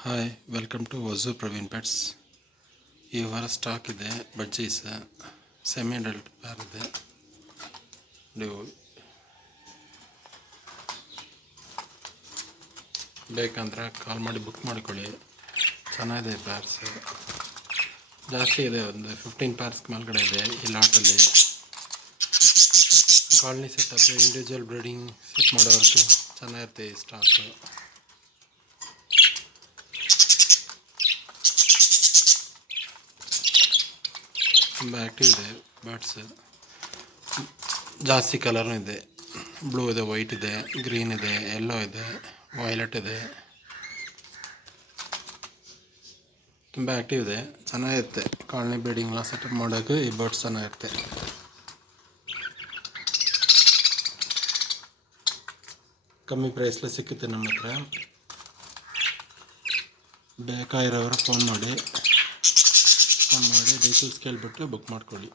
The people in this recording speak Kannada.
Hi welcome to Vaju Praveen pets. ಈ ವಾರ ಸ್ಟಾಕ್ ಇದೆ. ಬಡ್ಜೀಸ್ ಸೆಮಿ ಅಡಲ್ಟ್ ಪ್ಯಾರ್ ಇದೆ. ನೀವು ಬೇಕಂದ್ರೆ ಕಾಲ್ ಮಾಡಿ ಬುಕ್ ಮಾಡಿಕೊಳ್ಳಿ. ಚೆನ್ನಾಗಿದೆ ಪ್ಯಾರ್ಸ್, ಜಾಸ್ತಿ ಇದೆ. ಒಂದು 15 ಪ್ಯಾರ್ಸ್ ಮೇಲ್ಗಡೆ ಇದೆ ಈ ಲಾಟಲ್ಲಿ. Colony setup, individual breeding set ಮಾಡೋವರೆಗೂ ಚೆನ್ನಾಗಿರುತ್ತೆ ಈ ಸ್ಟಾಕು. ತುಂಬ ಆ್ಯಕ್ಟಿವ್ ಇದೆ ಬರ್ಡ್ಸ್. ಜಾಸ್ತಿ ಕಲರ್ನೂ ಇದೆ. ಬ್ಲೂ ಇದೆ, ವೈಟ್ ಇದೆ, ಗ್ರೀನ್ ಇದೆ, ಯೆಲ್ಲೋ ಇದೆ, ವೈಲೆಟ್ ಇದೆ. ತುಂಬ ಆ್ಯಕ್ಟಿವ್ ಇದೆ, ಚೆನ್ನಾಗಿರುತ್ತೆ. ಕಾಲನಿ ಬ್ರೀಡಿಂಗ್ನ ಸೆಟಪ್ ಮಾಡೋಕ್ಕೆ ಈ ಬರ್ಡ್ಸ್ ಚೆನ್ನಾಗಿರುತ್ತೆ. ಕಮ್ಮಿ ಪ್ರೈಸ್ಲೆ ಸಿಕ್ಕುತ್ತೆ ನಮ್ಮ ಹತ್ರ. ಬೇಕಾಗಿರೋರು ಫೋನ್ ಮಾಡಿ ಡೀಟೇಲ್ಸ್ ಕೇಳಿಬಿಟ್ಟು ಬುಕ್ ಮಾಡ್ಕೊಳ್ಳಿ.